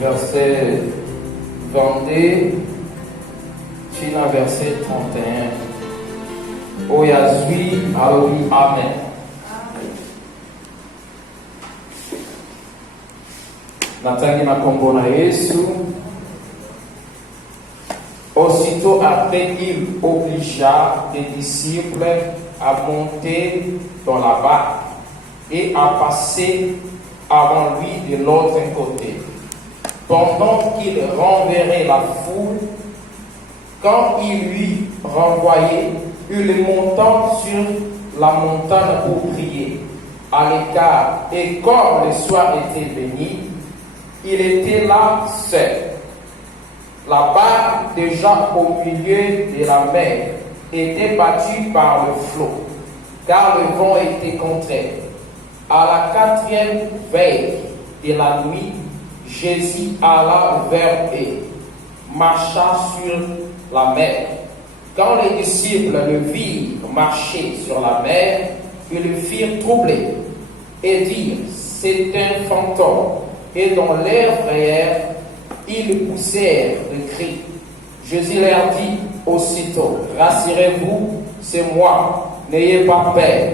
verset 22 jusqu'à verset 31. Oyazui, alobi, amen. Natangi na kombo na Yesu. Aussitôt après, il obligea les disciples à monter dans la barque et à passer avant lui de l'autre côté. Pendant qu'il renverrait la foule, quand il lui renvoyait, il montant sur la montagne pour prier à l'écart. Et comme le soir était béni, il était là seul. La barque, déjà au milieu de la mer, était battue par le flot, car le vent était contraire. À la 4e veille de la nuit, Jésus alla vers eux, marcha sur la mer. Quand les disciples le virent marcher sur la mer, ils le firent troubler et dirent, c'est un fantôme. Et dans leur frayeur, ils poussèrent le cri. Jésus leur dit aussitôt, rassurez-vous, c'est moi, n'ayez pas peur.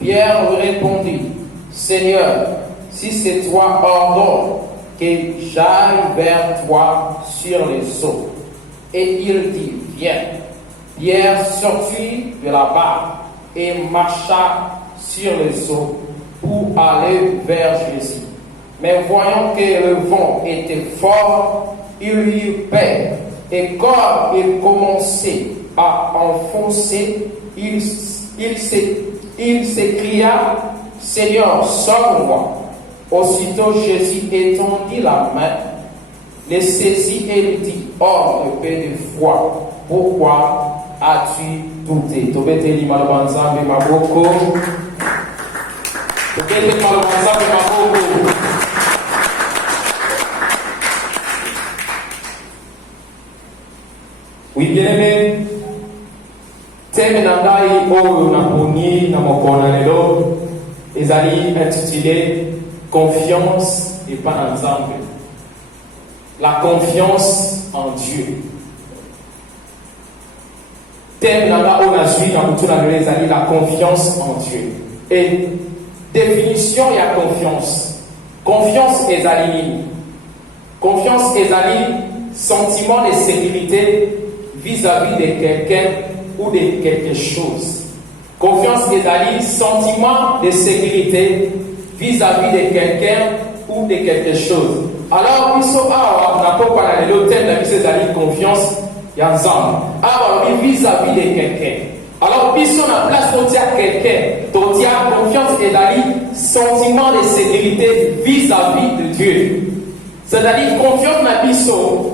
Pierre répondit, Seigneur, si c'est toi, ordonne que j'aille vers toi sur les eaux. Et il dit, viens. Pierre sortit de la barque et marcha sur les eaux pour aller vers Jésus. Mais voyant que le vent était fort, il eut peur. Et quand il commençait à enfoncer, il s'écria, Seigneur, sauve-moi. Aussitôt Jésus étendit la main, le saisit et lui dit, homme de peu de foi, pourquoi as-tu douté? Tobeteli malabanzambe maboko. Tobeteli malabanzambe maboko. Oui, bien-aimé, thème nangai oyo naponi na mokona lelo ezali intitulé Confiance et pas ensemble. La confiance en Dieu. Thème nangai oyo nazwi na mutu na lelo ezali la confiance en Dieu. Et définition ya confiance. Confiance ezali nini? Confiance ezali sentiment de sécurité vis-à-vis de quelqu'un ou de quelque chose. Confiance ezali sentiment de sécurité vis-à-vis de quelqu'un ou de quelque chose. Alors, biso awa na pokwa na lelo thème na biso ezali confiance ya nzambe. Awa vis-à-vis de quelqu'un. Alors, biso na place totia quelqu'un, totia confiance ezali sentiment de sécurité vis-à-vis de Dieu. C'est-à-dire confiance na biso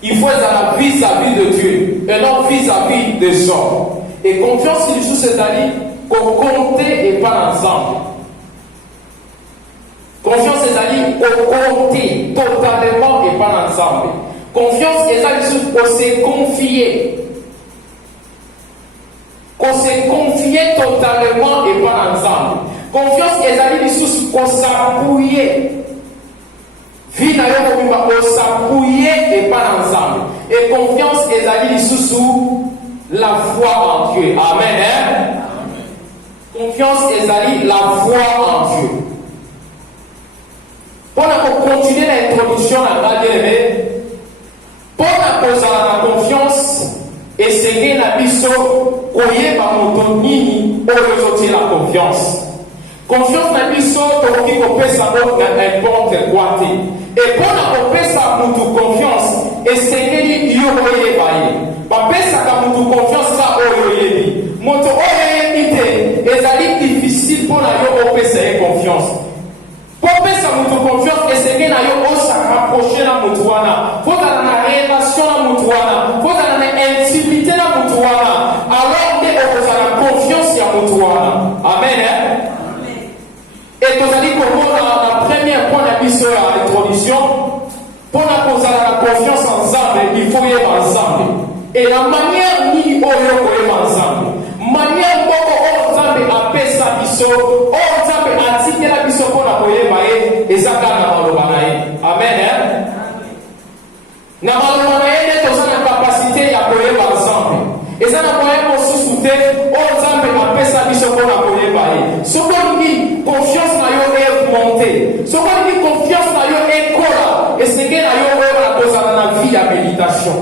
il faut être à la vis-à-vis de Dieu et non vis-à-vis des hommes. Et confiance sur Jésus, c'est-à-dire qu'on compte et pas ensemble. Confiance, c'est-à-dire qu'on compte totalement et pas ensemble. Confiance, c'est-à-dire qu'on s'est confié. Qu'on s'est confié totalement et pas ensemble. Confiance, c'est-à-dire qu'on s'appuyait. Vie n'a pas s'appuyer et pas ensemble. Et confiance est sous la foi en Dieu. Amen. Hein? Amen. Confiance est la foi en Dieu. Pour continuer l'introduction à la bien-aimé, pour poser la confiance, essayer la biso, oye ba moto nini, oye la confiance. Confiance na biso tokoki kopesa ngo na n'importe quoi te. Et mpona kopesa mutu confiance esengeli yo oyeba ye. Bapesaka mutu confiance ka oyo oyebi. Moto oyo oyebi te ezali difficile mpona yo opesa ye confiance. Po pesa mutu confiance esengeli na yo osapproche na mutu wana. Fozala na relation na mutu wana. Fozala na intimité na mutu wana. Alors nde okozala confiance ya mutu wana. Amen. Et nous allons comprendre la première point de l'introduction. Pour la confiance ensemble, il faut y être ensemble. Et la manière ni au ensemble. Manière dont ensemble a fait sa biso, ensemble a tiré la biso pour la poyer et ça. Amen. méditation.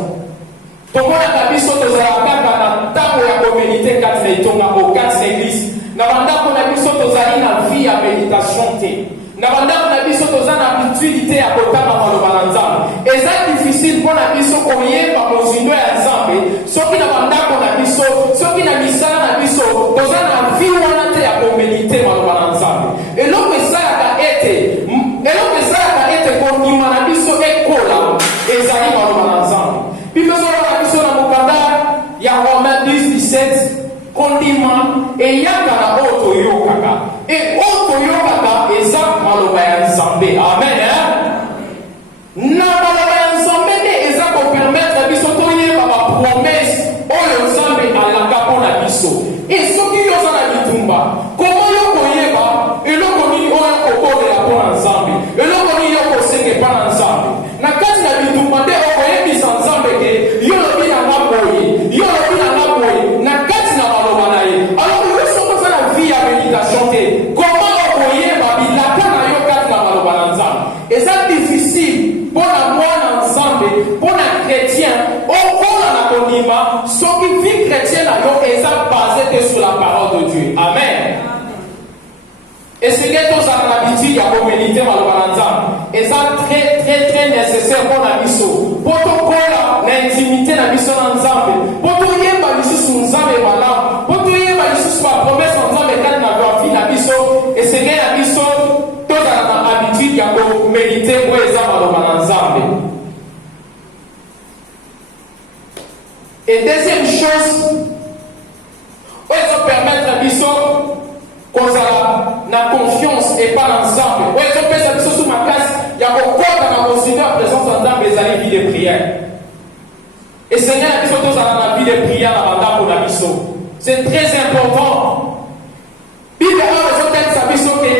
Tomona biso tozala kaka na ntango ya communauté kati na etonga o kati na église. Na bandako na biso tozali na vie ya méditation te. Na bandako na biso toza na habitude te ya kotanga maloba na Nzambe. Eza difficile mpona biso koyeba mozindo ya Nzambe soki na bandako na biso, soki na misala na biso toza na vie wana te ya communauté maloba na Nzambe. Eloko esalaka ete kondima na biso ekola ezali maloba na Nzambe. Biso na biso na mokanda ya Romains 10:17 kondima eyaka na oyo toyokaka. Oyo toyokaka eza maloba ya Nzambe. Amen. Na maloba ya Nzambe nde eza kopermettre biso toyeba bapromese oyo Nzambe alaka mpona biso. Soki yoza na bitumba komo yo koyeba eloko nini oyo kokolela mpona Nzambe, eloko nini yo kosenge mpona Nzambe. Na kati na bitumba nde okoyebisa Nzambe ke yo lobi na nga boye, yo lobi na nga boye na kati na maloba na ye. Alors yo soko za na vie ya méditation te komo okoyeba bilaka na yo kati na maloba na Nzambe. Eza difficile mpona mwana Nzambe, mpona chrétien okola na kondima soki vie chrétienne na yo eza basé te sur la parole de Dieu. Amen. Et ce que tous avons l'habitude à communiquer maloba na Nzambe eza très nécessaire mpona biso po tokola na intimité na biso na Nzambe, po toyeba lisusu Nzambe malamu, po toyeba lisusu bapromese na Nzambe kati na vie na biso. Esenge na biso tozala na habitude ya komédite oyo eza maloba na Nzambe. Et deuxième chose oyo ezopermettre biso kozala na confiance epa na Nzambe, oyo ezopesa biso su makasi ya kokota na kosidre ya présence ya Nzambe ezali vie de prière. Esenge na biso tozala na vie de prière na bandako na biso. C'est très important. Bible oyo ezotekisa biso ke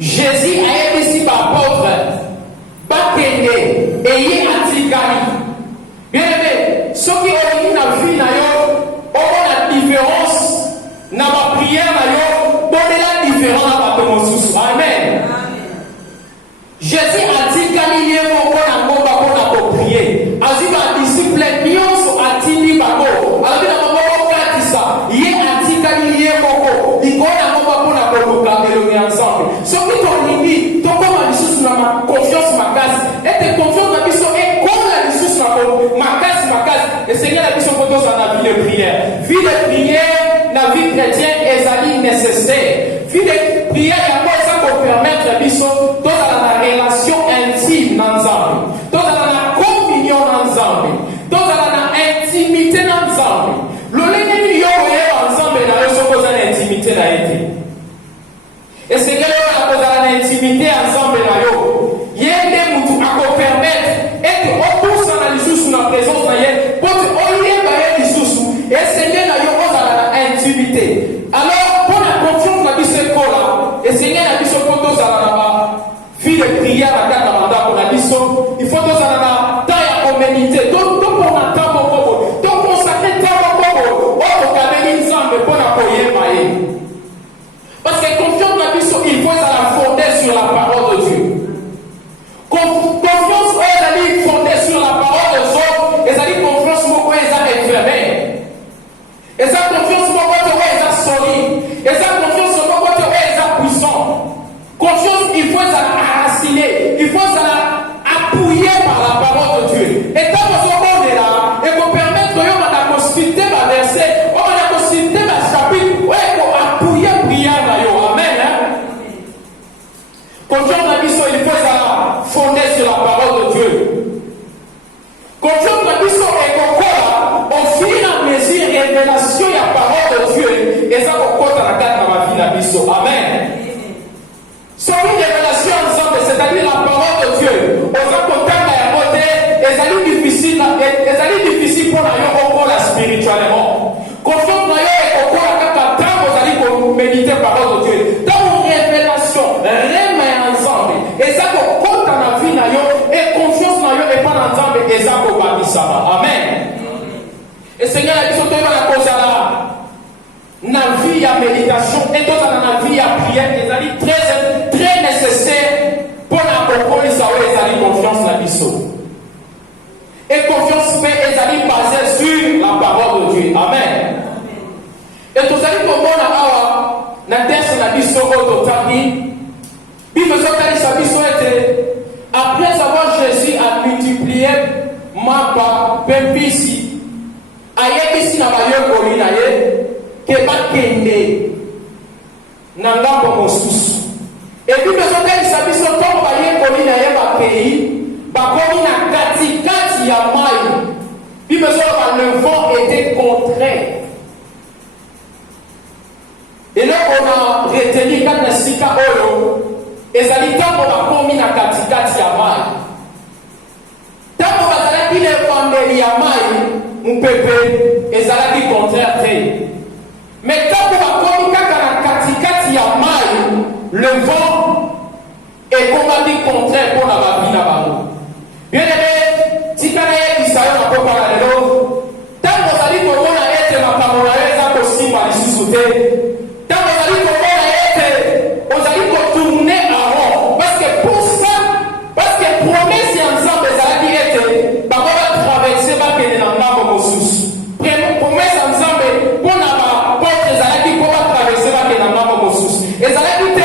Jésus ayebisi baapôtre bakende eye atikali. Bien-aimé, soki olingi na vie na yo omona différence na baprière na yo bonela différent na bato mosusu. Amen. Jésus atikali ye moko na ngomba mpona koprie. Azwi badisciple nyonso atindi bango alobi na bango kokatisa ye atikali ye moko likolo na ngomba mpona koluka elongi ya Nzambe. Soki tolingi tokoma lisusu na confiance makasi ete confiance na biso ekola lisusu na makasi esengeli na biso mpo tozala na vie de prière. Vie de prière na vie chrétienne ezali nécessaire. Vie de prière yango eza kopermettre biso tozala na relation intime na Nzambe, tozala na communion na Nzambe, tozala na intimité na Nzambe. Lolenge nini yo koyeba Nzambe na yo soki oza na intimité na ye te. Esengeli oyo na kozala na intimité ya Nzambe na yo ye nde mutu akopermettre ete opusa na lisusu na présence na ye po te oyeba ye lisusu esengeli na yo ozala na intimité. Alors mpona confiance na biso ekola esengeli na biso mpo tozala na ba vie de prière na kati na bandako na biso. Il faut tozala na temps ya communauté topona temps moko tokonsacre temps moko oyo tokameli Nzambe mpona koyeba ye. Parce que confiance na biso il faut ezala fondée sur la parole de Dieu. Confiance oyo ezali fondée sur la parole de Dieu ezali confiance moko eza éphémère. Eza confiance moko te oyo eza solide. Eza confiance moko te oyo eza puissant. Confiance il faut ezala enraciné, il faut ezala appuyé par la parole de Dieu. Et tant que ozobondela ekopermettre yo bana kosite baverset oyo bana kosite bachapitre oyo ekoappuye prière na yo. Amen. Confiance na biso il faut ezala fondé sur la parole de Dieu. Confiance na biso ekokola au fur et à mesure révélation ya parole de Dieu eza kokota na kati na bavie na biso. Amen. Soki révélation ya Nzambe c'est-à-dire la parole de Dieu oza kotanga yango te ezali difficile mpona yo okola spirituellement. Confiance na yo ekokola kaka ntango ozali komédite parole de Dieu, ntango révélation rema ya Nzambe eza kokota na vie na yo e confiance na yo epa na Nzambe eza kobamisama. Amen. Esengeli na biso toyeba na kozala na vie ya méditation et tozala na vie ya prière ezali très nécessaire mpona kokolisa oyo ezali confiance na biso. mosusu. Et puis besoin d'être biso comme baye komi na ye ba pays, ba komi na kati ya mai. Puis besoin le vent était contraire. Et là on a retenu quand na sika oyo ezali tango ba komi na kati ya mai. Tango bazalaki le pandeli ya mai, mpepe ezalaki contraire te. Mais tango ba komi kaka na kati ya mai, le vent est complètement contraire pour la vie là-bas. Bien aimé, si tu as dit que ça y est, on peut parler de l'eau. Tant que vous allez comment on a été ma camarade, ça possible à l'issue. Tant que vous allez comment on a été, vous allez tourner à rond. Parce que pour ça, parce que promesse et ensemble, ça a dit être, bah on va traverser, bah que les langues comme sous. Promesse ensemble, pour la porte, ça a dit qu'on va traverser, bah que les langues comme sous. Et ça a dit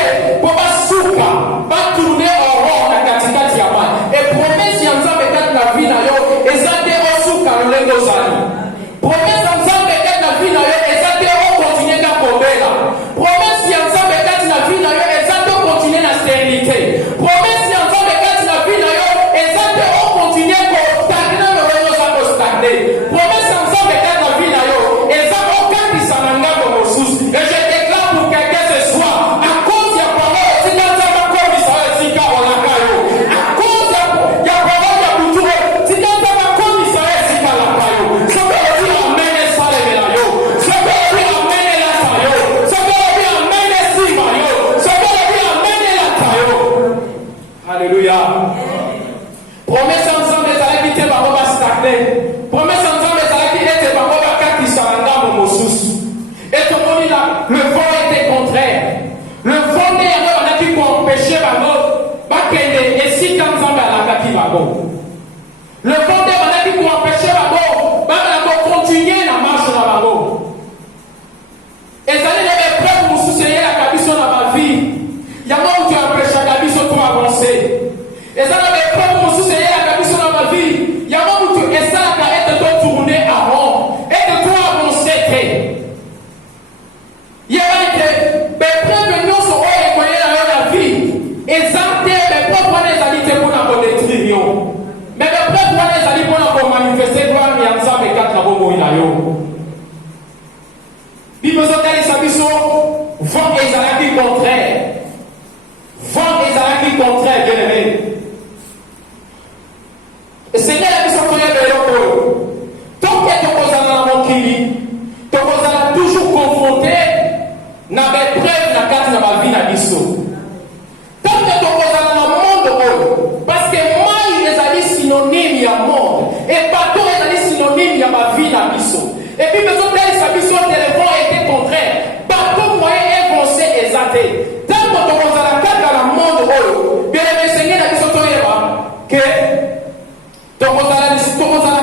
va tourner en rond na katikati ya mai. Et promesse ya nzambe kati na vie na yo ezate osuka lolenge ozali. Promesse ya nzambe kati na vie na yo ezate okontinue ka kobela. Promesse ya nzambe kati na vie na yo ezate okontinue na stérilité. Promesse ya nzambe kati na vie na yo ezate okontinue kostagne lolenge oza kostagne. Promesse ya nzambe kati na vie na yo ezate okatisa na ngambo mosusu. Et je déclare pour quelqu'un ce soir à cause ya parole promesse ensemble ezalaki te bango bastagne. Promesse ensemble ezalaki ete bango bakatisa na ngambo mosusu. Et tomoni là, le vent était contraire. Le vent nde yango bandaki koempêche bango bakende esika nzambe alakaki bango. Le vent nde bandaki koempêche bango babala kocontinue na marche na bango. ezali na épreuve mosusu eyelaka biso na bavie yango moto empêchaka biso to avancer. ezali na épreuve mosusu eyelaka biso na bavie yango moto esalaka ete to tourner à rond ete to avancer te. yeba ete baépreuve nyonso oyo ekoyela yo na vie eza te baépreuve wana ezali te mpona kodétruire yo, mais baépreuve wana ezali mpona komanifeste gloire ya nzambe kati na bomoi na yo. Bible ezotalisa biso vent ezalaki contraire. Vent ezalaki contraire, bien aimé. Seigneur a biso koyeba eloko oyo toke tokozala na mokili tokozala toujours confronté na baépreuve na kati na bavie na biso. Toke tokozala na monde oyo parce que mai ezali synonyme ya monde et bateau ezali synonyme ya bavie na biso. Et puis besoin d'être biso téléphone était contraire. Bateau moyen avancé exacté. Tant que tu as la carte dans le monde oyo, bien aimé Seigneur na biso toyeba que tu as la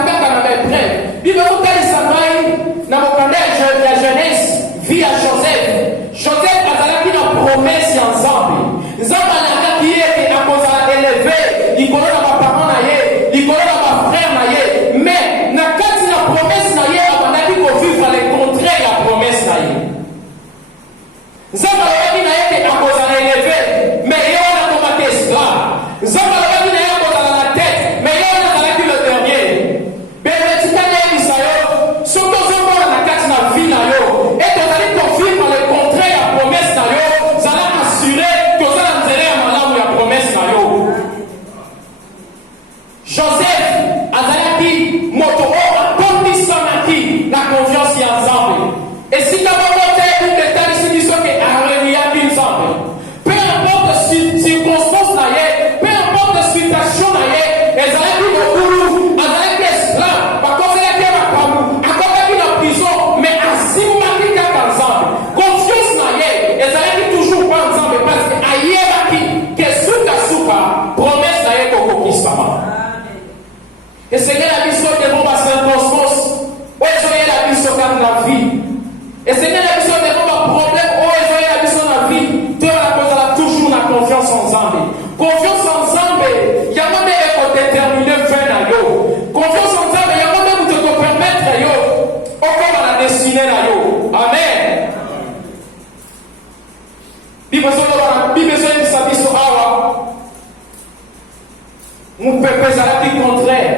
carte dans la preuve. Bible otalisa mai na mokanda ya jeunesse via Joseph. Joseph azalaki na promesse ensemble. Nzambe alakaki ye ke akozala élevé likolo na baparent na ye, likolo na bafrère na ye. Mais na kati na promesse na ye abandaki kovivre le contraire ya promesse na ye. Nzambe alobaki na ye ke akozala élevé, mais ye wana akomaki esclave. Nzambe alobaki na ye akozala na tête, mais ye wana azalaki le dernier. Bebe tikana yebisa yo soki ozomona na kati na vie na yo et tozali kovivre le contraire ya promesse na yo zala assuré toza na nzela ya malamu ya promesse na yo. Joseph azalaki moto oyo atondisamaki na confiance ya nzambe esika moko te ute etalisi biso ke areliaki nzambe. Peu importe circonstance na ye, peu importe situation na ye, ezalaki mokulu azalaki esclave bakozelaki makambo akokaki na prison mais asimaki kaka nzambe. Confiance na ye ezalaki toujours kwa nzambe parce que ayebaki ke sukasuka promesse na ye kokokisama. Et Seigneur a biso devant ma circonstance oyo ezoyela biso kati na vie. Et Seigneur a biso devant ma problème oyo ezoyela biso na vie toyebala kozala toujours na confiance en nzambe. Confiance en nzambe yango nde ekodétermine fin na yo. Confiance en nzambe yango nde moto ekopermettre yo okoma na destinée na yo. Amen. Bible ezoloba Bible dit ça biso awa. Mon peuple zalaki contraire.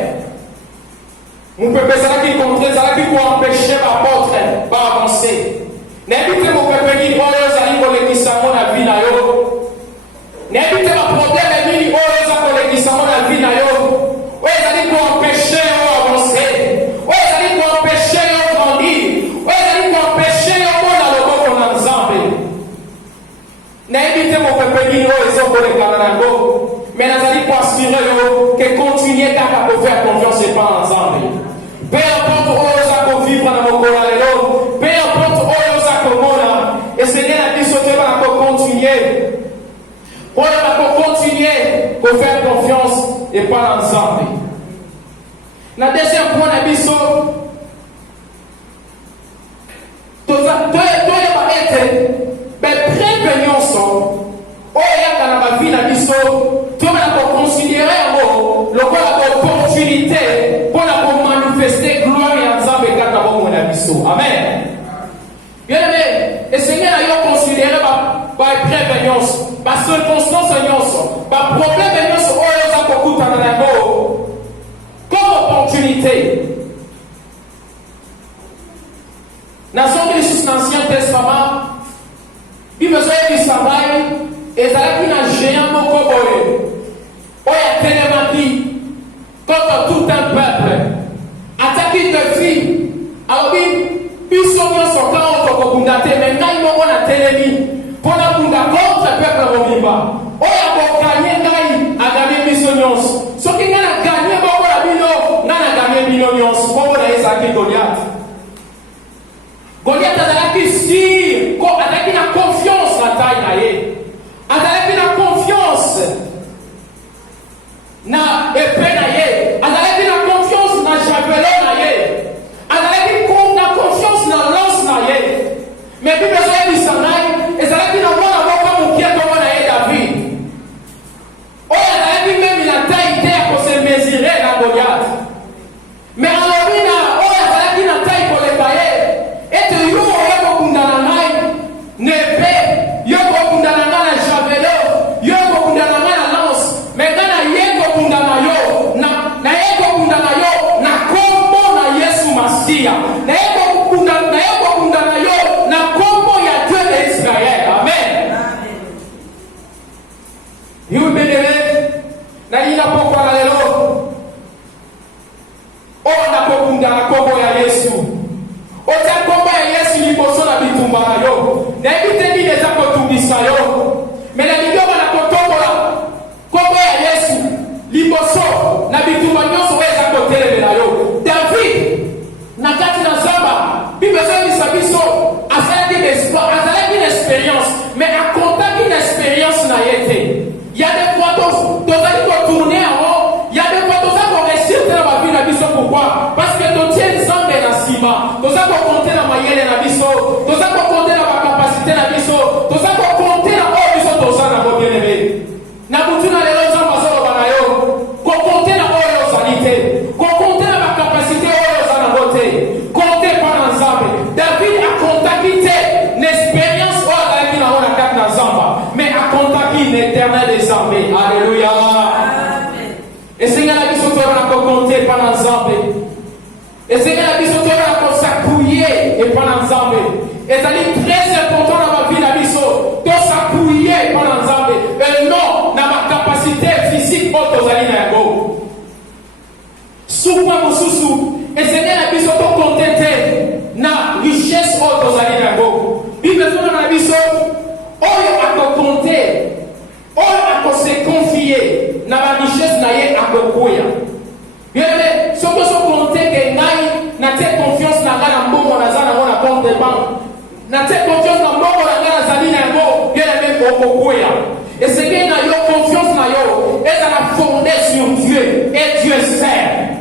Mon peuple zalaki contraire, zalaki pour empêcher l'apôtre d'avancer. N'évitez mon peuple ni oyo zali kolekisa mo na vie na yo. N'évitez ma problème ni oyo za kolekisa mo na vie na yo. Oyo zali pour empêcher yo avancer. Oyo zali pour empêcher yo grandir. Oyo zali pour empêcher yo mona loboko na Nzambe. N'évitez mon peuple ni oyo zo kolekana nango. Mais nazali pour assurer yo que continuer kaka ko faire confiance et pas ensemble. Peu importe oyo za ko vivre na mokolo lelo, peu importe oyo za ko mona, et Seigneur a dit sauter va continuer. Pour continuer pour faire confiance et pas ensemble. Na deuxième point na biso toza ba être prévention so oya kana ba vie na biso to na ko considérer ngo lokola opportunité pour la manifester gloire ya Nzambe kaka bo na biso. Amen. Bien aimé, et Seigneur a yo considérer ba prévention, ba circonstance nyonso, ba problème nyonso oyo za ko kutana nango comme opportunité. Dans l'Ancien Testament, il me semble du travail et ça a un géant moko boye. Oya telemaki contre tout un peuple. Attaquer de filles. Alors biso nyonso quand on kokundate mais ngai moko na telemi pour la kunda contre peuple mobimba. Oya ko gagner ngai a gagner biso nyonso. So ki ngana gagner moko la bino ngana gagner bino nyonso. Moko na ezaki Goliath. Goliath azalaki si ko azalaki na confiance na taille na ye. Azalaki na confiance na épée na ye. Azalaki na confiance na javelot na ye. Azalaki na confiance na lance na ye. Mais puis besoin du sanai, ezalaki na mwana moko mukie comme na ye David. Oyo azalaki même la taille terre pour se mesurer na Goliath. Mais alors oyo azalaki na taille pour le payer. Et yo yo kundana ngai nepe yo kundana na javelot yo kundana na lance mais kana ye kundana yo na ye kundana yo na kombo na Yesu Masia na ye kundana yo na kombo ya Dieu d'Israël. Amen. Yo bénévole na ina pokwa na lelo o na kundana kombo ya Yesu. Oza kombo ya Yesu liboso na bitumba na yo. Na ebite ni eza kotumbisa yo. Mais na bitumba na kotombola kombo ya Yesu liboso na bitumba nyonso eza kotelemela yo. David na kati na zamba Bible ezobisa biso azalaki une expérience mais akontaki une expérience na ye te. Il y a des fois tozali kotourner en haut. Il y a des fois toza koresir te na bavi na biso. Pourquoi? Parce que totie Nzambe na nsima. Toza kokonte na mayele na biso. Toza kokonte na bakapasité na biso. Toza kokonte na oyo biso toza na bo bien-aimé. Na butu na lelo Nzambe azoloba na yo kokonte na oyo ozali te. Kokonte na bakapasité oyo oza na bo te. Konte pa na Nzambe. David akontaki te n'expérience oyo azalaki nango na kati na Nzamba mais akontaki l'éternel des armées. Alléluia. Et Seigneur la biso toza na kokonte pa na Nzambe. Et Seigneur la biso toza na s'appuyer et pa na Nzambe. Ezali très important dans ma vie na biso to s'appuyer pa na Nzambe et non na ma capacité physique oyo tozali na yango. Soukwa mosusu et Seigneur la biso to kontete na richesse oyo tozali na yango. Bible ezona na biso oyo akokonte oyo akose confier na ba richesse na ye akokuya. Bien, ce que je compte que na te confiance na ngana mbongo na zana ngona compte de banque. Na te confiance na mbongo na ngana zali na ngo, bien même okokuya. Et c'est que na yo confiance na yo, est la fondée sur Dieu et Dieu seul.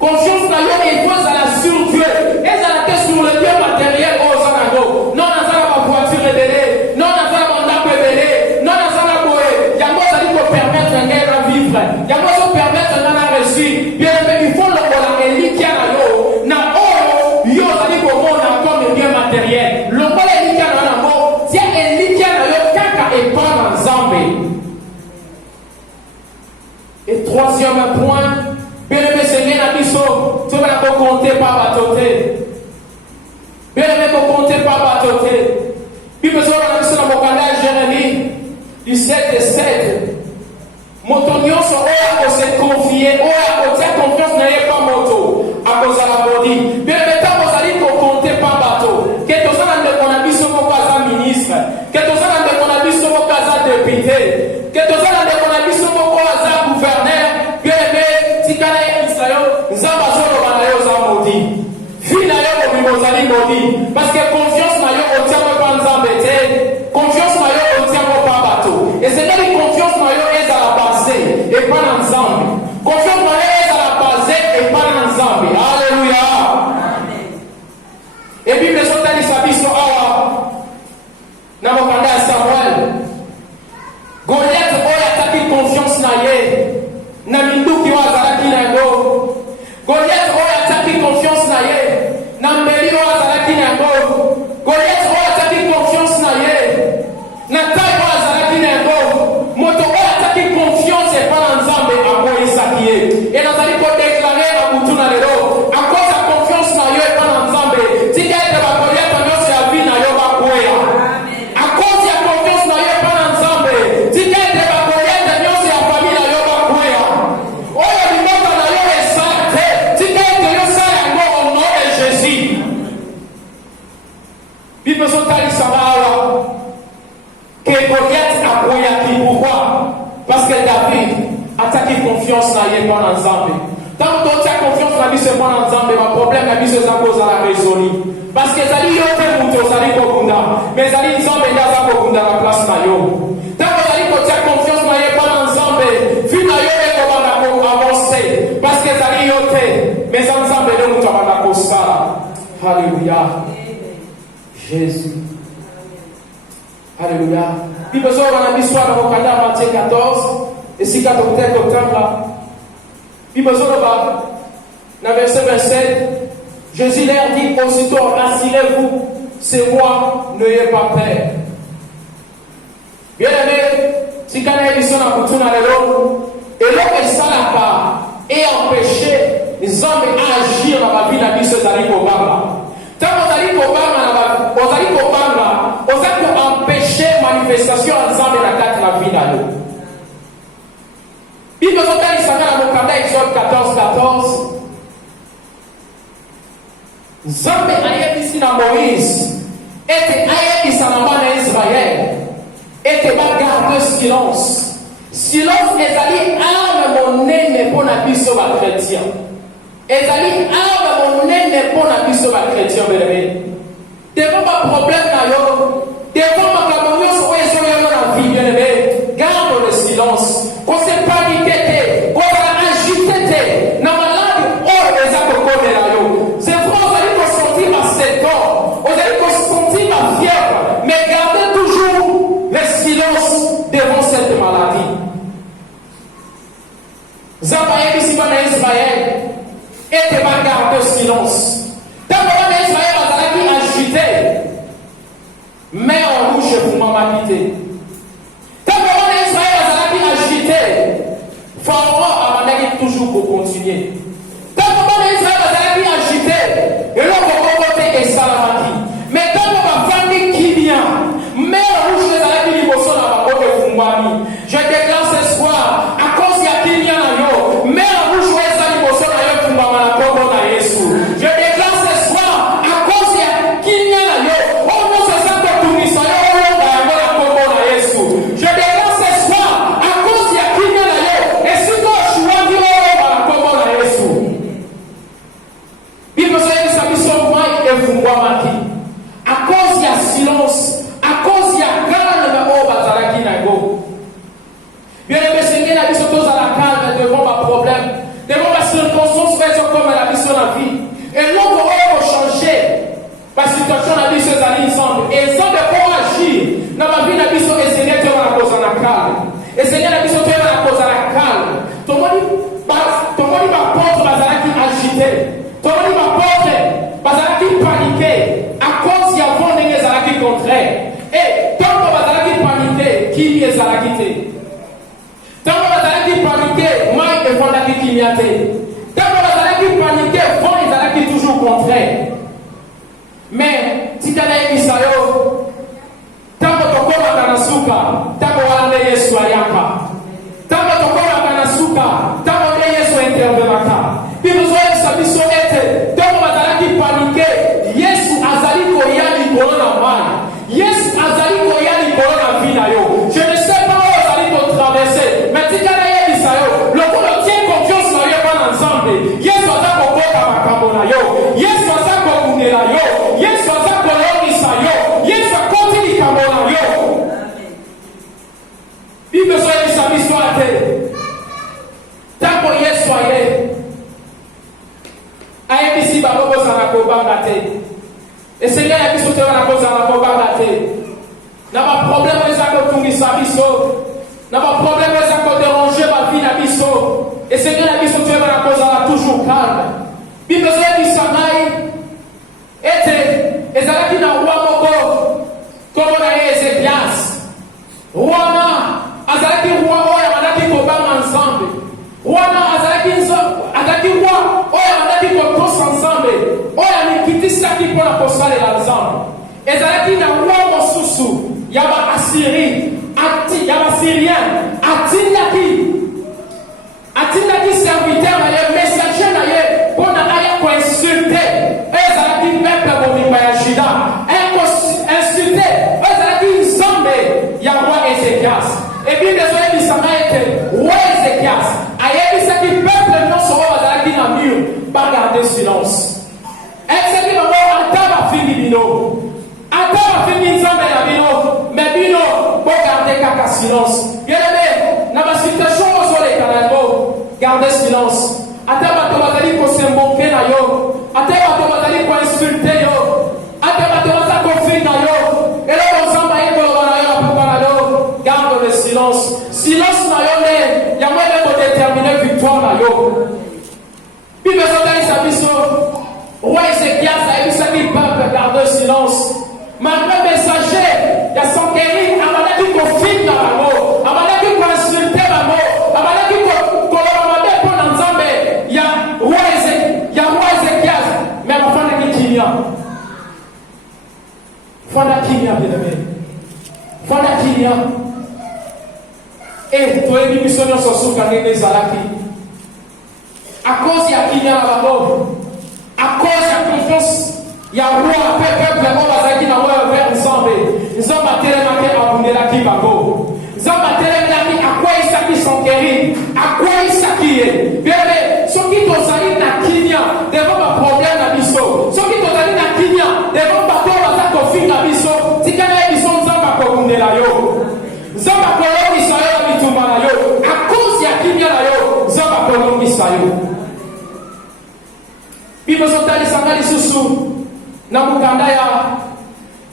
Confiance na yo et toi à la sur Dieu, est la tête sur le bien matériel au zanago. Non na zana ba voiture rebelle, non na zana ba ndako rebelle, non na zana boé. Yango ça dit pour permettre ngana vivre. Yango ça permettre ngana réussir. Bien mais il faut le voler elikia na yo. Na oyo yo ça dit pour moi na comme bien matériel. Le voler elikia na ngo, c'est elikia na yo kaka et pas Troisième point, bien-aimé Seigneur, la biso, tu vas compter par batoté. Bien-aimé, compter par batoté. Puis besoin de la biso dans Jérémie 17 et 7. Motonio so oya se confier, oya ko tia confiance na ye pas moto. A cause la body. Bien-aimé, quand vous allez compter par bateau, que tu as de ton avis sur mon casa ministre, que tu as de ton avis sur mon casa député, que tu as de ton avis sur mon casa gouverneur, bien-aimé, si tu as Israël, nous avons maudit. Fille d'ailleurs, vous allez maudit. Parce que confiance na yo, on tient pas en embêté. Confiance na yo, on tient pas bateau. Et c'est là que confiance na yo est à la base et pas ensemble. Confiance na yo est à la base et pas ensemble. Alléluia. Et puis, les autres, ils s'habillent sur Awa. Dans mon candidat Samuel. Goliath, il a tapé confiance na ye. Namindu qui va à la Kinango. Goliath, il a tapé confiance na ye. Nambeli, il va à la Kinango. Goliath, il a tapé confiance na ye. Natai, il va à la Kinango. Moto, il a tapé confiance et pas ensemble à quoi il s'habille. Et dans la ligne, pour déclarer à Boutuna Lero, à cause de confiance na ye et pas ensemble. Parce que David a attaqué confiance na ye bon ensemble. Tant que tu as confiance na vie c'est bon ensemble, ma problème na vie c'est à cause de la résolu. Parce que Zali yote muto Zali kokunda, mais Zali nzambe ndaza kokunda la place na yo. Tant que Zali tu as confiance na ye bon ensemble, vu na yo et comment on avancer. Parce que Zali yote, mais ensemble de muto abana kosala. Alléluia. Jésus. Alléluia. Puis besoin de l'histoire dans Matthieu 14, et si quand on est au temps, puis besoin dans verset 27, Jésus leur dit aussitôt, rassurez-vous, c'est moi, n'ayez pas peur. Bien aimé, si quand on est ici dans le et l'homme est sans la part, et empêcher les hommes à agir dans la vie de la vie de Zali Obama. Tant que Zali Obama, on a empêcher manifestation ensemble dans la vie de l'eau. Puis nous avons dit dans le Exode 14. Zambé aïe ici dans Moïse, était aïe ici dans Israël, était pas garder silence. Silence est allé à mon nez n'est pas un bis sur la chrétien. Est allé à mon nez n'est pas un bis sur la chrétien, bien-aimé. Devant ma problème d'ailleurs, devant ma caméra sur la vie, bien-aimé, garde le silence. Qu'on s'est paniqué, qu'on a agité, dans ma langue, oh, les accompagnes là, c'est vrai, vous allez vous sentir à 7 ans, vous allez vous sentir à fièvre, mais gardez toujours le silence devant cette maladie. Zabaïe ici, dans Israël, et de garder le silence. Dans le Israël, vous allez agité, mais en rouge, vous m'avez quitté. Dans le Israël, vous allez agité, Pharaon a toujours pour continuer. Dans le Israël, vous allez agité, et là, vous avez voté et salamati. Mais quand on va faire qui vient, mais en rouge, vous allez dire, vous allez je déclare ce soir, à cause de qui vient à nous, mais en rouge, vous allez dire, vous allez dire, je déclare ce soir, à cause de qui vient à nous, on ne se sent pas tout mis, je déclare ce soir, à cause de qui vient à nous, et si toi, je suis en Dieu, Bible dit que sa mission est vous marquer. À cause du silence, à cause du calme, au Bazaraki Nago. Bien aimé, Seigneur, la mission tous à la calme devant ma problème, devant ma circonstance, comme la mission de la vie. Et l'homme va changer. Ma situation de la vie, c'est d'aller ensemble. Et ensemble, pour agir, dans ma vie, la mission est Seigneur, tu vas la cause à la calme. Et Seigneur, la mission, tu vas la cause à la calme. Ton monde va porter Bazaraki agité. Ton monde va porter Bazaraki paniqué. À cause il y a bon des Bazaraki contraire. Et tant que Bazaraki paniqué, qui est Bazaraki? Tant que Bazaraki paniqué, paniquer, moi et fondaki kimiate. Tant que bazalaki paniquer, vent ezalaki toujours contraire. Mais tikana Isayo, tant que tokoma kana suka, tant que wana Yesu ayaka. Tant que tokoma kana suka, tant que Yesu intervenaka. Puis nous avons sabiso ete, tant que bazalaki paniquer, Yesu azali koyali korona mal. Yesu azali koyali korona vina yo. Je ne sais pas où azali ko traverser, mais tikana Isayo, le ko tient confiance na yo pas ensemble. Yesu azako kota makambo na yo. Yesu azako kunela yo. Yesu azako lomisa yo. Yesu akoti likambo na yo. Bible soye sabiso ate. Tango Yesu aye. Ayebisi babobo sana ko banga te. Et Seigneur ya biso te wana ko sana ko banga te. Na ba problème ezako tungisa biso. Na ba problème ezako déranger ba vie na biso. Et Seigneur ya biso te wana ko sana toujours calme. Bible soye bisangai ete ezalaki na roi moko comme na Ézéchias. Roi na azalaki roi oyo amanaki kobanga ensemble. Roi na azalaki roi oyo amanaki kotosa ensemble. Oyo amikitisaki mpona kosalela ensemble. Ezalaki na roi mosusu ya ba-Assyrie, ya ba-Syrien, atindaki serviteur na ye, messager na ye mpona aya koinsulte ezalaki peuple mobimba ya Juda, insulte ezalaki nzambe ya roi Ézéchias. Et bien ezoyebisanga ete roi Ézéchias ayebisaki peuple nyonso oyo bazalaki na mur bagarde silence. Ezaki bango ata bafingi bino, ata bafingi nzambe na bino, mais bino bogarde kaka silence. Bien-aimé, na basituation ozoleka na yango, garde silence. Ata bato bazali kosemboke na yo, ata bato bazali koinsulte yo, ata bato baza kofinga yo, eloko nzambe ayekoloba na yo na papa na yo, garde le silence. Silence na yo nde yango ende kodétermine victoire na yo. Bible ezotalisa biso roi Ézéchias ayebisaki peuple garde silence. Malgré messager ya Sankerib amalaki kofinga bango, amalaki koinsulte bango, amalaki koloba mabe mpona nzambe ya roi Ézéchias, mais bafandaki kimia. Fanda kimia bien-aimé, fanda kimia. Et toyebi biso nyonso suka ndenge ezalaki à cause ya kimia na bango, à cause ya confiance ya roi peuple oyo bazalaki na oyo vers nzambe. Nzambe atelemaki abundelaki bango, nzambe atelemaki akweyisaki Sankerib, akweyisaki ye. Bien-aimé, soki tozali na kimia devant baproblème na biso, soki tozali na kimia devant bato oyo baza kofinga biso, tikana ye biso nzambe akobundela yo, nzambe akolongisa yo na bitumba na yo. À cause ya kimia na yo, nzambe akolongisa yo. Bible ezotalisanga lisusu na mukanda ya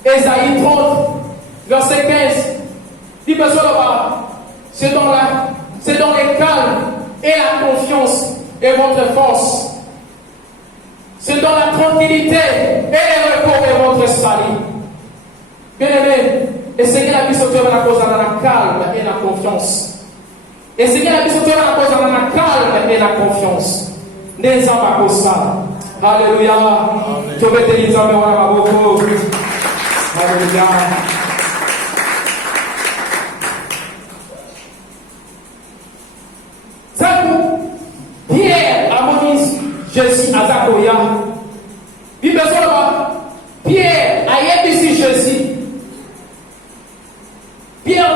Esaïe 30 verset 15. Bible ezoloba, c'est dans le calme et la confiance et votre force. C'est dans la tranquillité et le repos et votre salut. Bien-aimé, essayez la biso te wana kozala na calme et la confiance. Essayez la biso te wana kozala na calme et la confiance. Nde nzambe akosala. Alléluia. Tobeteli nzambe wana maboko. Alléluia. Zaku Pierre amoni Jésus azakoya. Bible ezoloba Pierre ayebisi Jésus. Pierre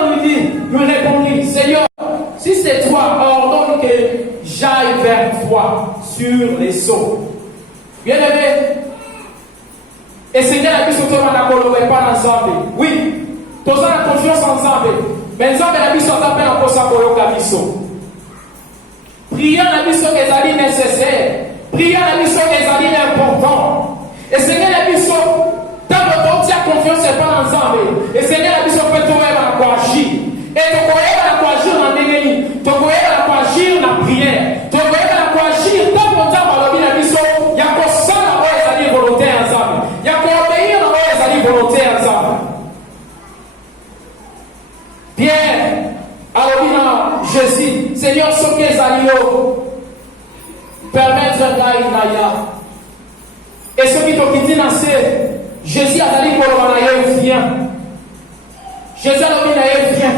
lui répondit, Seigneur, si c'est toi, ordonne que j'aille vers toi sur les eaux. Bien-aimé, et Seigneur a dit ce que l'on a coloré pas ensemble. Oui, tous on a confiance ensemble. Mais nous avons dit ce qu'on appelle encore ça pour le cabisso. Prier a dit ce qui est nécessaire. Prier a dit ce qui est important. Et Seigneur a dit ce tant que tu as confiance pas ensemble. Et Seigneur a dit ce que tu as agir. Et tu peux agir dans l'ennemi. Tu peux agir dans la prière. Tu peux agir tant que tu as la mission. Il y a que ça dans les volontaires ensemble. Il y a que obéir dans les volontaires ensemble. Pierre, alors Jésus, Seigneur, ce que Zalio, permettre Naya. Et ce qui te quitte dans Jésus a dit pour le vient. Jésus a dit vient.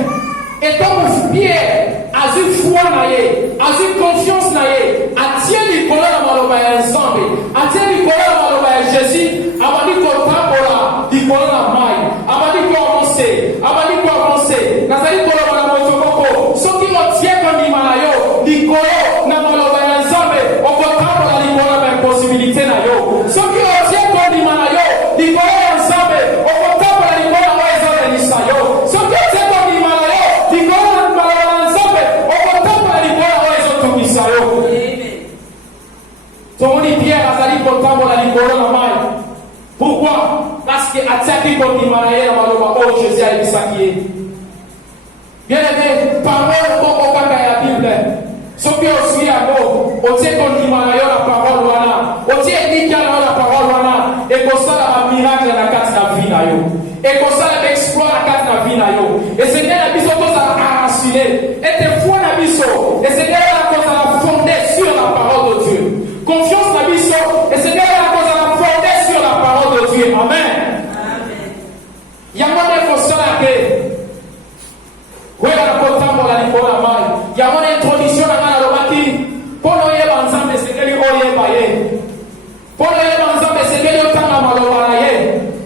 Et comme Pierre a eu foi, a eu confiance, a tient les colères à ensemble, a tient les colères à Jésus, a dit qu'on va pour la, dit qu'on a maille, a dit qu'on avancer, a dit qu'on avancer, n'a pas dit qu'on a moto, ce qui nous tient comme l'Himalayo, dit qu'on a ensemble, on va pas pour la licorne avec possibilité, ce qui nous tient comme l'Himalayo, dit qu'on a ensemble, on va pas pour la licorne avec Isayo, ce qui nous tient comme l'Himalayo, dit qu'on a ensemble, on va pas pour la licorne avec Isayo. Tomoni Pierre azali kontambo la likolo na mai. Pourquoi? Parce que atiaki kondima na ye na maloba oyo Jésus ayebisaki. Bien aimé, parole moko kaka ya Bible. Soki osui yango, otie kondima na yo na parole wana, otie elikya na yo na parole wana, ekosala ba miracle na kati na vie na yo. Ekosala ba exploit na kati na vie na yo. Et Seigneur na biso tozala enraciné. Et te foi na biso. Et Seigneur na kozala fondé sur la parole de Dieu. Confiance na biso, et Seigneur la cause à la fondée sur la parole de Dieu. Amen. Yamone fosala ke. Wela na kotambo la likola mai. Yamone introduction na ngala lobaki. Polo ye banzambe sekeli oye baye. Polo ye banzambe sekeli otanga maloba na ye.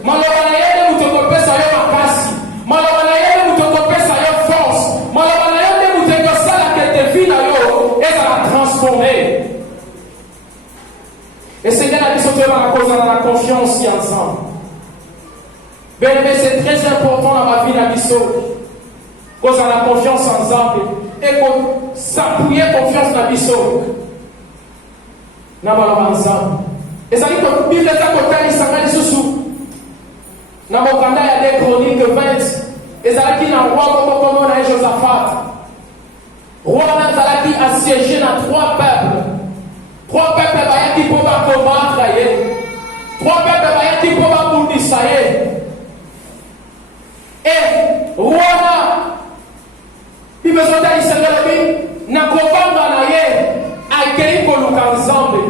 Maloba na ye de mutokopesa yo makasi. Maloba na ye de mutokopesa yo force. Maloba na ye de mutokosala ke te vida yo. Et ça la transformer. Et Seigneur, la mission de la confiance ici ensemble. Bien aimé, c'est très important dans ma vie, la mission. Cause à la confiance ensemble. Et qu'on s'appuie confiance dans la mission. Nous allons ensemble. Et ça dit que la Bible est à côté, il s'en va sous. Dans mon canal, il y a des chroniques 20. Et ça dit qu'il y a un roi comme on a Josaphat. Roi Nazalaki assiégé dans 3 peuples. 3 peuples qui peuvent combattre. 3 peuples qui peuvent bouddhisa. Et Rwanda, il me semble que na kobanga na ye akei ko luka nzambe.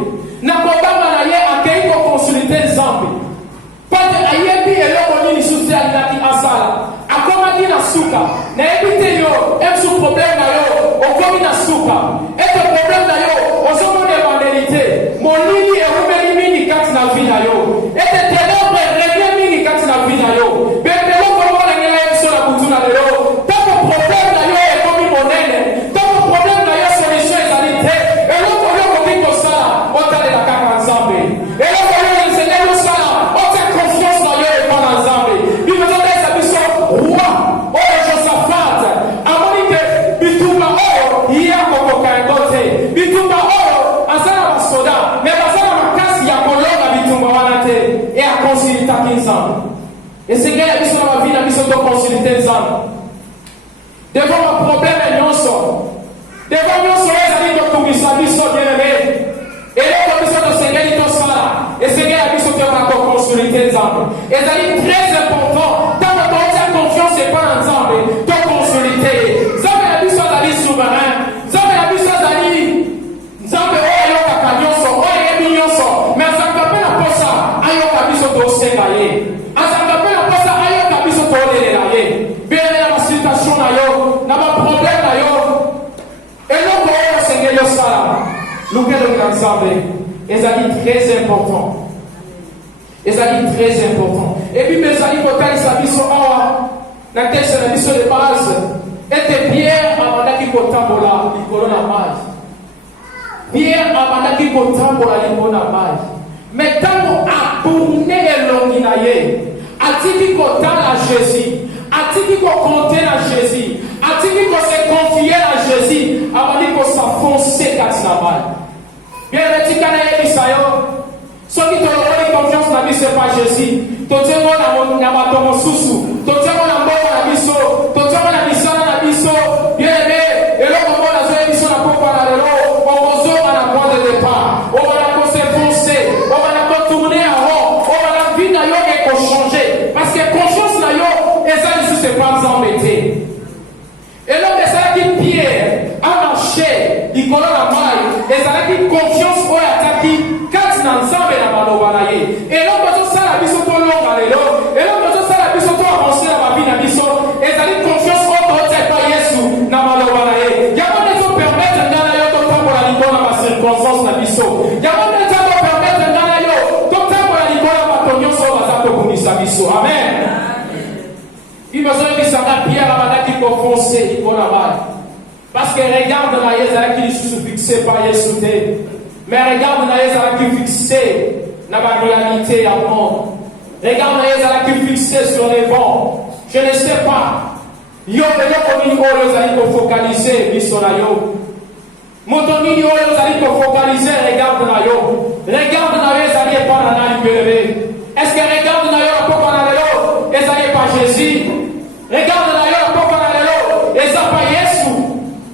Na kobanga na ye akei ko consulter nzambe. Pate ayebi eloko nini susi alaki asala. Akomaki na suka. Na ebite yo, emsu problème na yo, okomi na suka. Et le problème na yo, osomo de vandalité. Mon nini erumeli mini kati na vie na yo. Et le ténèbre revient mini kati na vie na yo. Bebe lo komo na ngela emso na butu na lelo. Tako problème na yo ekomi monene. Tako problème na yo solution ezalite. Eloko yo komi kosala, otale la kaka nzambe. Eloko yo Seigneur osala, ote confiance na yo ekona nzambe. Bible zote eza biso roi. Oyo Josaphat. Amoni ke bitumba oyo iya kokoka ngote. Bitumba oyo asala basoda. Mais basala makasi ya kolonga bitumba wana te. Et a consulta nzambe. Et Seigneur ya biso na vida biso to consulter nzambe. Devant ma problème nyonso. Devant nyonso ezali kotumisa biso bien-aimé. Et là, comme ça, le Seigneur est au sala. Et Seigneur a mis sur toi ma consulter ensemble. Et ça est très important. Tant que tu as confiance et pas ensemble, tu as consulté. Ça a mis sur la vie souverain. Ça a mis sur la vie. Ça a mis sur la vie. Ça a mis sur la vie. Mais ça a mis sur la vie. Ça a mis sur la vie. Ça a mis sur la vie. Bien, dans la situation, dans ma problème, et là, le Seigneur est au sala. Nous devons ensemble. Et ça dit très important. Et ça dit très important. Et puis, mes amis, quand ils s'habillent sur Awa, dans quel c'est la mission de base, et Pierre a mandé qu'il tambola, l'icône à base. Pierre a mandé qu'il tambola, l'icône à base. Mais tant a tourné l'onginaye, a-t-il dit qu'on à Jésus, a-t-il dit qu'on comptait à Jésus, a-t-il dit qu'on s'est confié à Jésus, avant dit qu'on s'enfonçait à Tinamal. Bien, le tika na yebi sayo. Soki to lori confiance na biso pa Jésus. To temo na matomo susu. To temo na mboko na biso. To temo na bisana na biso. Bien aimé, eloko mo na zo biso na poko na lelo. On kozonga na point de départ. On va la s'enfoncer. On va la tourner en rond. On va la vie na yo eko changer. Parce que confiance na yo, et ça ne se pas embêter. Et l'homme de ça qui Pierre a marché, il connaît la maille, et ça a dit confiance pour attaquer, quand il ensemble la malobalaye. Et là, quand ça la biso to long alelo, et là, quand ça la biso to avancer la vie na biso, et ça dit confiance pour toi, c'est pas Yesu na malobalaye. Y'a pas de te permettre d'en aller au temps pour la licorne dans ma circonstance na biso. Y'a pas de te permettre d'en aller au temps pour la licorne dans ma tonyon sur la table pour sa biso. Amen. Il me semble que ça va Pierre la madame qui peut foncer, il peut la mal. Parce que regarde la Yézala qui est fixé par Yesu. Mais regarde la Yézala qui est fixé dans la réalité à monde. Regarde la Yézala qui est fixé sur les vents. Je ne sais pas. Yo comme une heure, vous allez focaliser, Bissonayo. Motonini, vous allez focaliser, regarde la yo. Regarde la Yézala pas dans la libérée. Est-ce que regarde la yo, pas dans la yo, et ça n'est pas Jésus? Regarde la yo, pas dans la yo, et ça pas Yesu.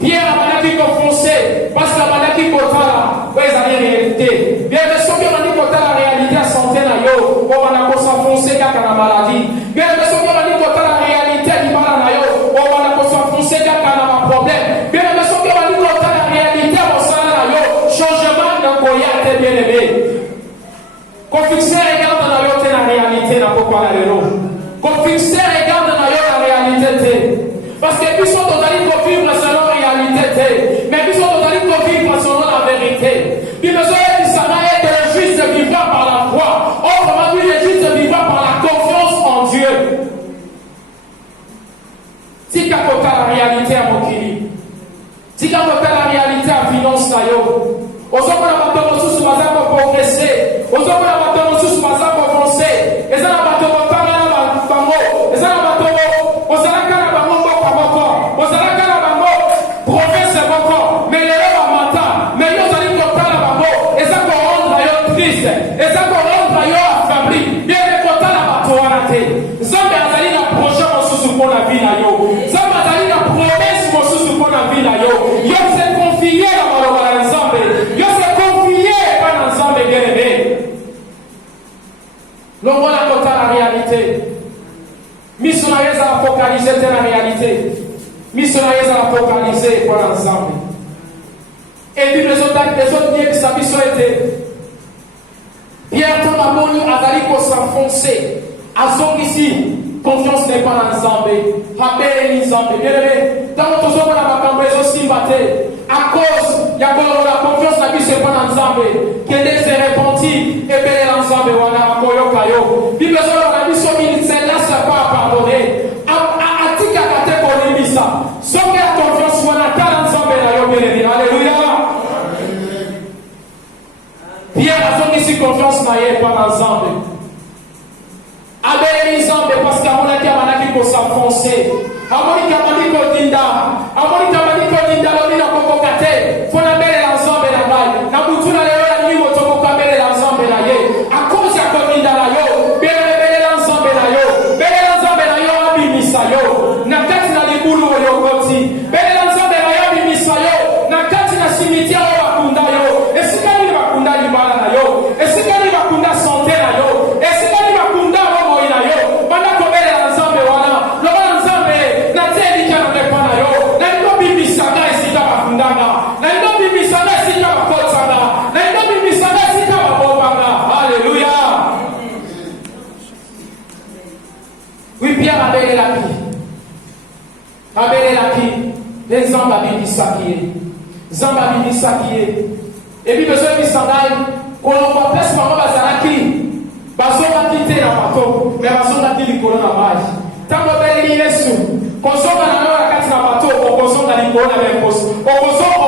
Pierre a manaki foncé parce que la manaki kotala ouais ça est réalité. Bien mais si on manaki kotala la réalité à santé na yo, on va na s'enfoncer kaka na maladie. Bien mais si on manaki kotala la réalité du mal na yo, on va na s'enfoncer kaka na problème. Bien mais si on manaki kotala la réalité au sein na yo, changement de koya te bien aimé. Qu'on fixe regarde na yo te la réalité na pourquoi la lelo. Qu'on fixe regarde na yo la réalité te. Parce que puis sont totalement vivre selon la réalité, mais puis sont totalement vivre selon la vérité. Puis besoin de ça est que le juste vivra par la foi. Autrement dit, le juste vivra par la confiance en Dieu. Si tu as la réalité à mon kili, si tu as la réalité à finance là yo, aux hommes on a battu sous ma zone pour progresser, aux hommes on a battu sous ma zone pour avancer, et ça n'a pas de temps là la bango, et ça n'a pas de temps, on s'en a qu'à la bango. Province c'est bon, mais les gens vont matin, mais nous allons compter la bango, et ça va rendre d'ailleurs triste, et ça va rendre d'ailleurs affaibli, bien les compter la bateau à la tête. Zambé a allé la prochaine mon sous pour la vie là yo. Zambé a allé la promesse mon sous pour la vie là yo. Yo s'est confié à la Zambé, yo s'est confié à la Zambé bien aimé. Nous on a compté la réalité. Missionnaires à focaliser sur la réalité. Missionnaires à focaliser pour l'ensemble. Et puis les autres liens qui s'habituent étaient. Pierre Tomaboni a d'aller pour s'enfoncer. À son ici, confiance n'est pas l'ensemble. Rappelez l'ensemble. Bien aimé, dans notre zone, on a campé aussi batté. À cause, il y a la confiance n'a plus c'est pas l'ensemble. Qui est répandue, et bien l'ensemble, on a un koyo kayo. Puis besoin de la mission militaire, là, c'est pas pardonné. À tika kate pour l'émissa. Sauf que la confiance, on a qu'à l'ensemble, alléluia. Pierre a son ici confiance, n'a pas l'ensemble. Abel l'ensemble, parce qu'à mon avis, on a qui pour s'enfoncer. Amoni kamani ko dinda, amoni kamani ko dinda lo mina ko kokate, fona bele l'ensemble la balle. Na butu na leo la ni moto ko kamele l'ensemble la ye. A cause ya ko dinda la yo, bele l'ensemble la yo. Bele l'ensemble la yo abimisa yo. Na kati na libulu yo koti. Bele l'ensemble la yo abimisa yo. Na kati na cimetière yo bakunda yo. Esika ni bakunda libala na yo. Esika ni bakunda santé na yo. Esika ni bakunda mo ina yo. Bana ko bele l'ensemble wana. Oui, Pierre avait la vie. Avait la vie. Les hommes avaient dit ça qui est. Les hommes avaient dit ça qui est. Et puis, besoin de s'en aille. Quand on voit plus, maman va s'en aller. Baso va quitter la bateau. Mais Baso va quitter le coronavirus. Tant qu'on va aller là-dessus. Consomme la carte na bateau, on consomme la licorne avec possibilité. On consomme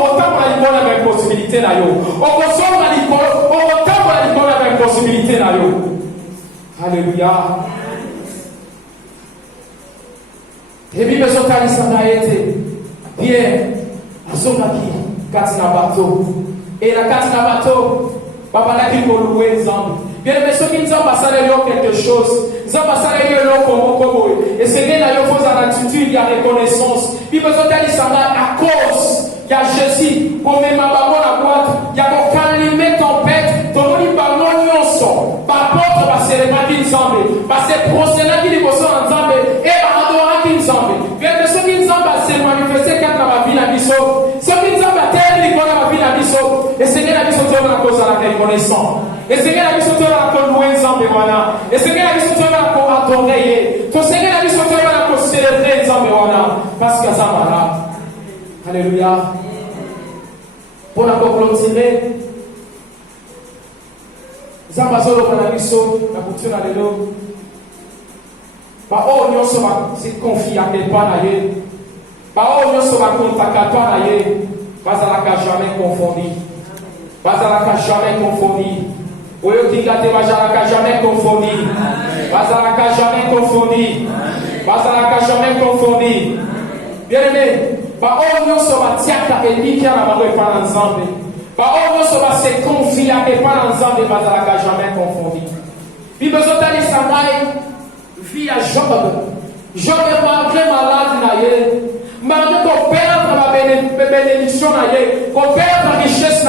la licorne avec possibilité là yo. On consomme la licorne, on consomme la licorne avec possibilité là yo. Alléluia. Et puis besoin d'aller s'en été. Pierre, à son qui carte na bateau. Et la carte na bateau, papa là qui pour louer ensemble. Bien aimé, ceux qui nous ont passé quelque chose, nous avons passé comme et c'est bien d'ailleurs faut en attitude, il y a reconnaissance. Il besoin d'aller s'en à cause, il y a Jésus, pour même à la boîte, il y a pour calmer tempête, ton monde par mon nyonso, par contre, parce que les mains ensemble, parce que procédant qui est ensemble, et par adorer qui ensemble. Bien aimé, ceux qui nous ont passé manifester c'est quand ma vie la biso. Ce qui nous a battu, il va la vie la biso. Et Seigneur la biso, tu vas la cause à la reconnaissance. Et Seigneur la biso, tu vas la louer ensemble, voilà. Et Seigneur la biso, tu vas la adorer. Ton Seigneur la biso, tu vas la célébrer ensemble, voilà. Parce que ça va là. Alléluia. Pour la clôturer, Zambazolo Panabiso, la couture à l'élo. Bah, oh, nous sommes confiés à tes pas d'ailleurs. Bah, oh, nous sommes contactés à toi d'ailleurs. Pas à la jamais confondu. Pas à la jamais confondu. Oui, qui gâte, pas à la jamais confondu. Pas à la jamais confondu. Pas à la jamais confondu. Bien aimé, bah, oh, nous sommes tiaka et qui a la main par ensemble. Bah, oh, nous sommes se confiés à tes pas ensemble. Pas à la jamais confondu. Puis, besoin d'aller s'en via Job. Job est malgré malade, malgré qu'on perd la bénédiction, qu'on perd la richesse,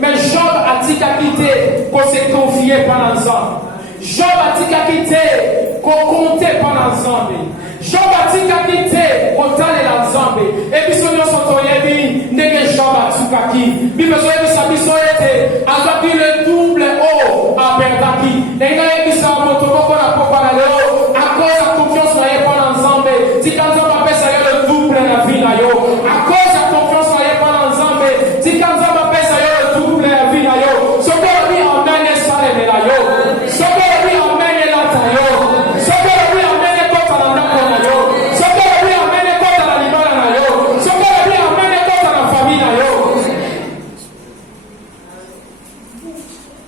mais Job a dit qu'à quitter, qu'on s'est confié par ensemble. Job a dit qu'à quitter, qu'on comptait par ensemble. Job a dit qu'à quitter, qu'on t'allait ensemble. Et puis, si nous sommes tombés, n'est Job a dit qu'à qui. Puis, besoin de sa mission était, avec le double haut à perdre qui. N'est pas une mission à mon tour, qu'on a pas parlé. À cause de la confiance, on n'est pas ensemble. Si quand on appelle ça, il y a le double de la vie. À cause de la confiance, on n'est pas ensemble. Si quand on appelle ça, il y a le double de la vie. Ce que lui emmène, ça les là. Ce que lui emmène, là. Ce que lui emmène, quand on a la ce que lui emmène, quand on a l'animal. Ce que lui emmène, quand on a la famille.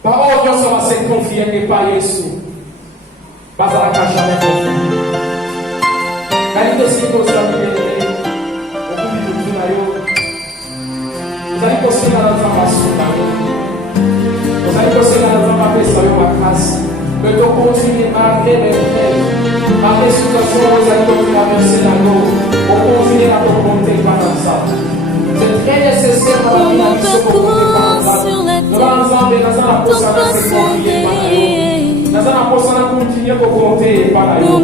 Parole de Dieu, ça va se confier et pas Jésus. Pas à la cage jamais confié. Quand il décide de se faire au bout du tout, vous allez poster dans notre façon. Vous allez poster dans notre papier sur la classe. Que tu continues malgré les rêves, malgré les situations où vous allez continuer à verser la l'eau, pour continuer à te compter par ça. C'est très nécessaire pour la vie de ce qu'on par ça. Nous allons ensemble dans un apôtre à se confier par nous. Nous allons continuer à compter par nous.